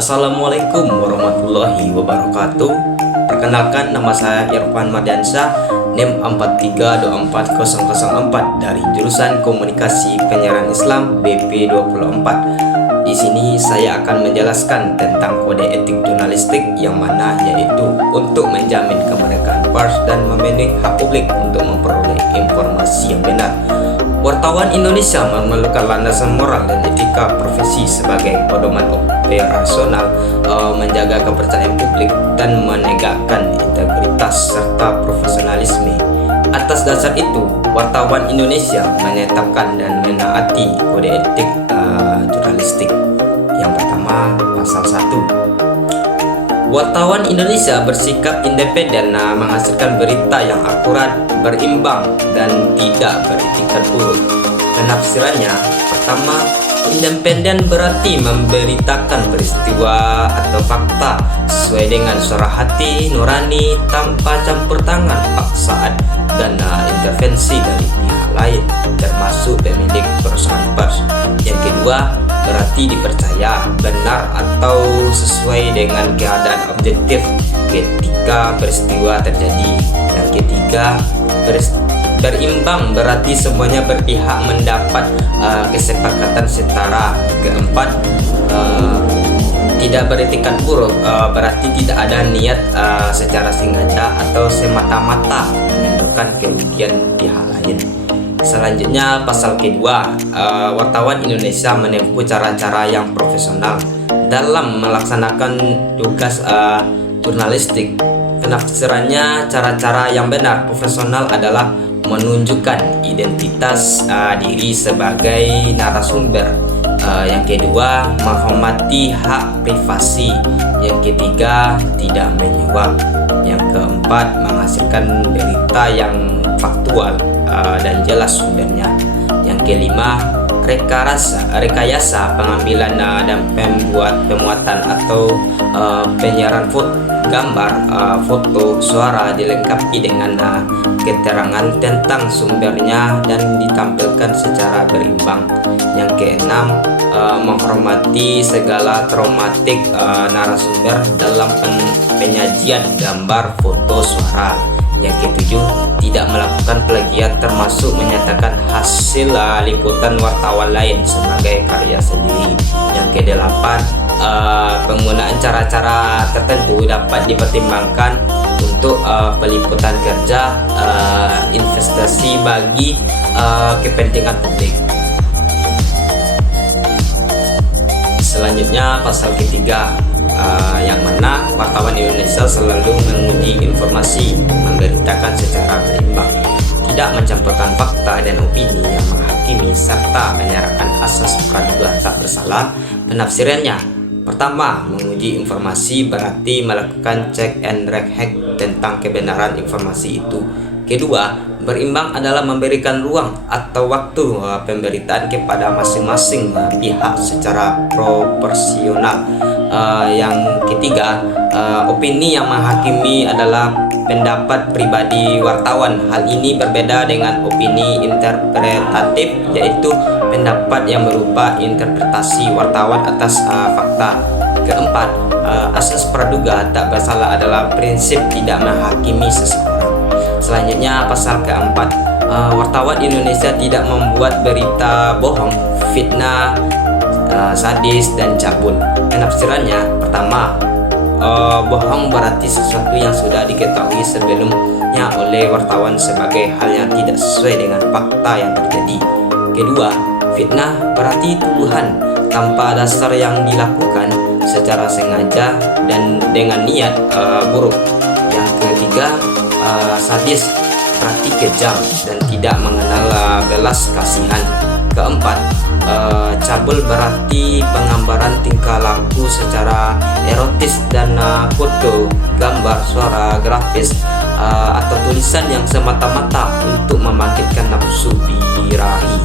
Assalamualaikum warahmatullahi wabarakatuh. Perkenalkan, nama saya Irfan Mardiansyah, NIM 43240004 dari jurusan Komunikasi Penyiaran Islam BP24. Di sini saya akan menjelaskan tentang kode etik jurnalistik, yang mana yaitu untuk menjamin kemerdekaan pers dan memenuhi hak publik untuk memperoleh informasi yang benar. Wartawan Indonesia memerlukan landasan moral dan etika profesi sebagai pedoman operasional, menjaga kepercayaan publik dan menegakkan integritas serta profesionalisme. Atas dasar itu, wartawan Indonesia menetapkan dan menaati kode etik jurnalistik. Yang pertama, pasal 1. Wartawan Indonesia bersikap independen, menghasilkan berita yang akurat, berimbang, dan tidak beretikat buruk. Penafsirannya, pertama, independen berarti memberitakan peristiwa atau fakta sesuai dengan suara hati nurani tanpa campur tangan, paksaan, dan intervensi dari pihak lain, termasuk pemilik perusahaan pers. Yang kedua, berarti dipercaya, benar, atau sesuai dengan keadaan objektif ketika peristiwa terjadi. Yang ketiga, berimbang berarti semuanya berpihak mendapat kesepakatan setara. Keempat, tidak beretikat buruk berarti tidak ada niat secara sengaja atau semata-mata menimbulkan kerugian pihak lain. Selanjutnya, pasal kedua, wartawan Indonesia menempuh cara-cara yang profesional dalam melaksanakan tugas jurnalistik. Penafsirannya, cara-cara yang benar profesional adalah menunjukkan identitas diri sebagai narasumber. Yang kedua, menghormati hak privasi. Yang ketiga, tidak menyuap. Yang keempat, menghasilkan berita yang faktual dan jelas sumbernya. Yang kelima, rekayasa pengambilan dan pemuatan atau penyiaran gambar, foto, suara dilengkapi dengan keterangan tentang sumbernya dan ditampilkan secara berimbang. Yang keenam, menghormati segala traumatik narasumber dalam penyajian gambar, foto, suara. Yang ketujuh, tidak melakukan plagiat, termasuk menyatakan hasil liputan wartawan lain sebagai karya sendiri. Yang kedelapan, penggunaan cara-cara tertentu dapat dipertimbangkan untuk peliputan kerja, investasi bagi kepentingan publik. Selanjutnya, pasal ketiga, yang mana wartawan Indonesia selalu menguji informasi, memberitakan secara berimbang, tidak mencampurkan fakta dan opini yang menghakimi, serta menyerahkan asas praduga tak bersalah. Penafsirannya, pertama, menguji informasi berarti melakukan check and recheck tentang kebenaran informasi itu. Kedua, berimbang adalah memberikan ruang atau waktu pemberitaan kepada masing-masing pihak secara proporsional. Yang ketiga, opini yang menghakimi adalah pendapat pribadi wartawan. Hal ini berbeda dengan opini interpretatif, yaitu pendapat yang berupa interpretasi wartawan atas fakta. Keempat, asas praduga tak bersalah adalah prinsip tidak menghakimi seseorang. Selanjutnya, pasal keempat, wartawan Indonesia tidak membuat berita bohong, fitnah, sadis, dan cabul. Penafsirannya, pertama, bohong berarti sesuatu yang sudah diketahui sebelumnya oleh wartawan sebagai hal yang tidak sesuai dengan fakta yang terjadi. Kedua, fitnah berarti tuduhan tanpa dasar yang dilakukan secara sengaja dan dengan niat buruk. Yang ketiga, sadis berarti kejam dan tidak mengenal belas kasihan. Keempat, cabul berarti penggambaran tingkah laku secara erotis dan foto, gambar, suara, grafis, atau tulisan yang semata-mata untuk membangkitkan nafsu birahi.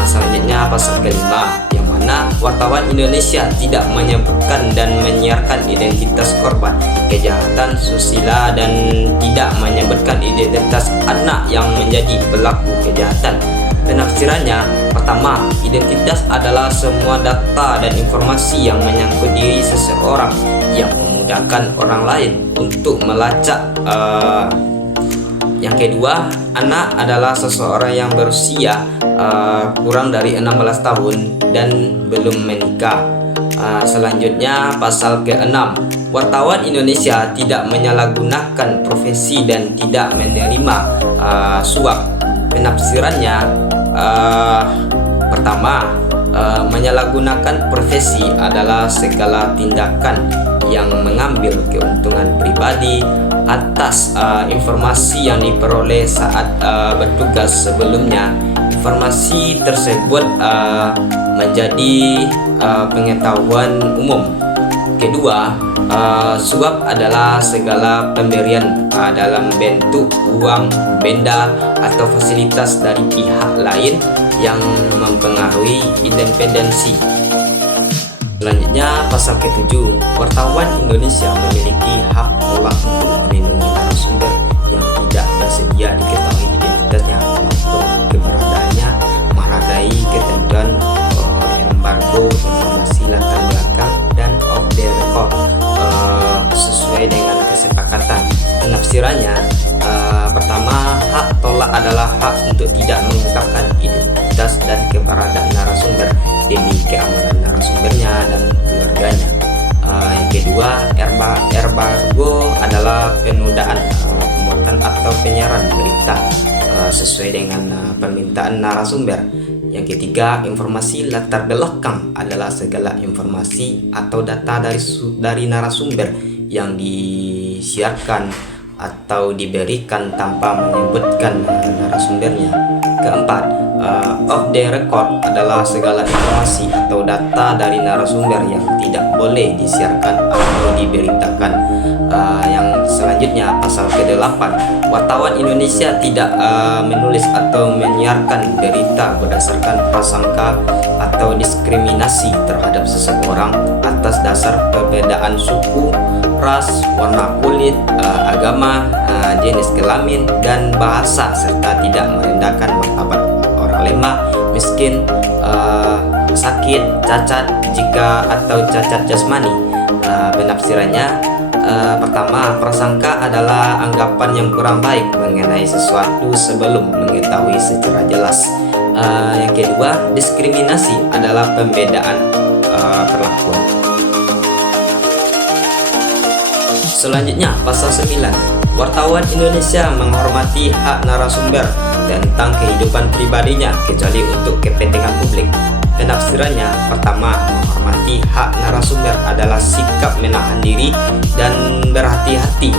Selanjutnya, pasal kelima, yang mana wartawan Indonesia tidak menyebutkan dan menyiarkan identitas korban kejahatan susila dan tidak menyebutkan identitas anak yang menjadi pelaku kejahatan. Penafsirannya, pertama, identitas adalah semua data dan informasi yang menyangkut diri seseorang yang memudahkan orang lain untuk melacak. Yang kedua, anak adalah seseorang yang berusia kurang dari 16 tahun dan belum menikah. Selanjutnya, pasal ke-6, wartawan Indonesia tidak menyalahgunakan profesi dan tidak menerima suap. Penafsirannya, pertama, menyalahgunakan profesi adalah segala tindakan yang mengambil keuntungan pribadi atas informasi yang diperoleh saat bertugas sebelumnya. Informasi tersebut menjadi pengetahuan umum. Kedua, suap adalah segala pemberian dalam bentuk uang, benda, atau fasilitas dari pihak lain yang mempengaruhi independensi. Selanjutnya, pasal ke-7, wartawan Indonesia memiliki hak tolak untuk melindungi narasumber yang tidak bersedia diketahui identitasnya maupun keberadaannya, menghargai ketentuan embargo informasi latar belakang dan off the record sesuai dengan kesepakatan. Penafsirannya, pertama, hak tolak adalah hak untuk tidak mengungkapkan identitas dan keberadaan narasumber demi keamanan narasumbernya dan keluarganya. Yang kedua, embargo adalah penundaan pemuatan atau penyiaran berita sesuai dengan permintaan narasumber. Yang ketiga, informasi latar belakang adalah segala informasi atau data dari narasumber yang disiarkan atau diberikan tanpa menyebutkan narasumbernya. Keempat, off the record adalah segala informasi atau data dari narasumber yang tidak boleh disiarkan atau diberitakan. Yang selanjutnya, pasal ke-8, wartawan Indonesia tidak menulis atau menyiarkan berita berdasarkan prasangka atau diskriminasi terhadap seseorang atas dasar perbedaan suku, ras, warna kulit, agama, jenis kelamin, dan bahasa, serta tidak merendahkan martabat orang lemah, miskin, sakit, cacat atau cacat jasmani. Penafsirannya, pertama, prasangka adalah anggapan yang kurang baik mengenai sesuatu sebelum mengetahui secara jelas. Yang kedua, diskriminasi adalah pembedaan perlakuan. Selanjutnya, pasal 9, wartawan Indonesia menghormati hak narasumber tentang kehidupan pribadinya kecuali untuk kepentingan publik. Penafsirannya, pertama, menghormati hak narasumber adalah sikap menahan diri dan berhati-hati.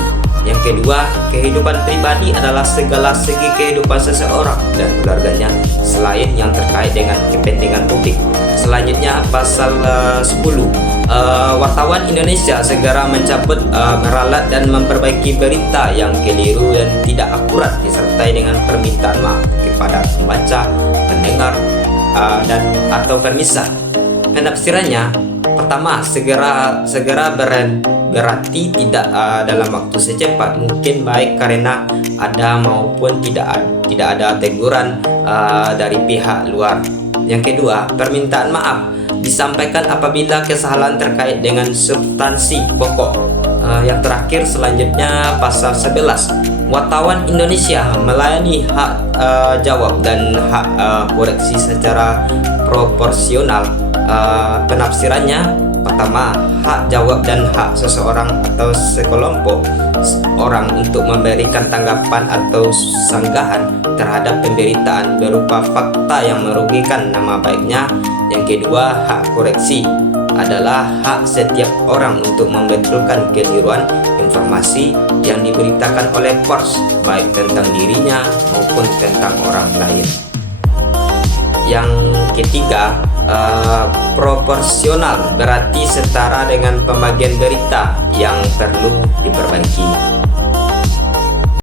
Yang kedua, kehidupan pribadi adalah segala segi kehidupan seseorang dan keluarganya selain yang terkait dengan kepentingan publik. Selanjutnya, pasal 10, wartawan Indonesia segera mencabut, meralat dan memperbaiki berita yang keliru dan tidak akurat disertai dengan permintaan maaf kepada pembaca, pendengar, dan atau permisah. Penafsirannya, pertama, segera berarti tidak dalam waktu secepat mungkin, baik karena ada maupun tidak ada teguran dari pihak luar. Yang kedua, permintaan maaf disampaikan apabila kesalahan terkait dengan substansi pokok. Yang terakhir, selanjutnya, pasal 11, wartawan Indonesia melayani hak jawab dan hak koreksi secara proporsional. Penafsirannya, pertama, hak jawab dan hak seseorang atau sekelompok orang untuk memberikan tanggapan atau sanggahan terhadap pemberitaan berupa fakta yang merugikan nama baiknya. Yang kedua, hak koreksi adalah hak setiap orang untuk membetulkan keliruan informasi yang diberitakan oleh pers, baik tentang dirinya maupun tentang orang lain. Yang ketiga, proporsional berarti setara dengan pembagian berita yang perlu diperbaiki.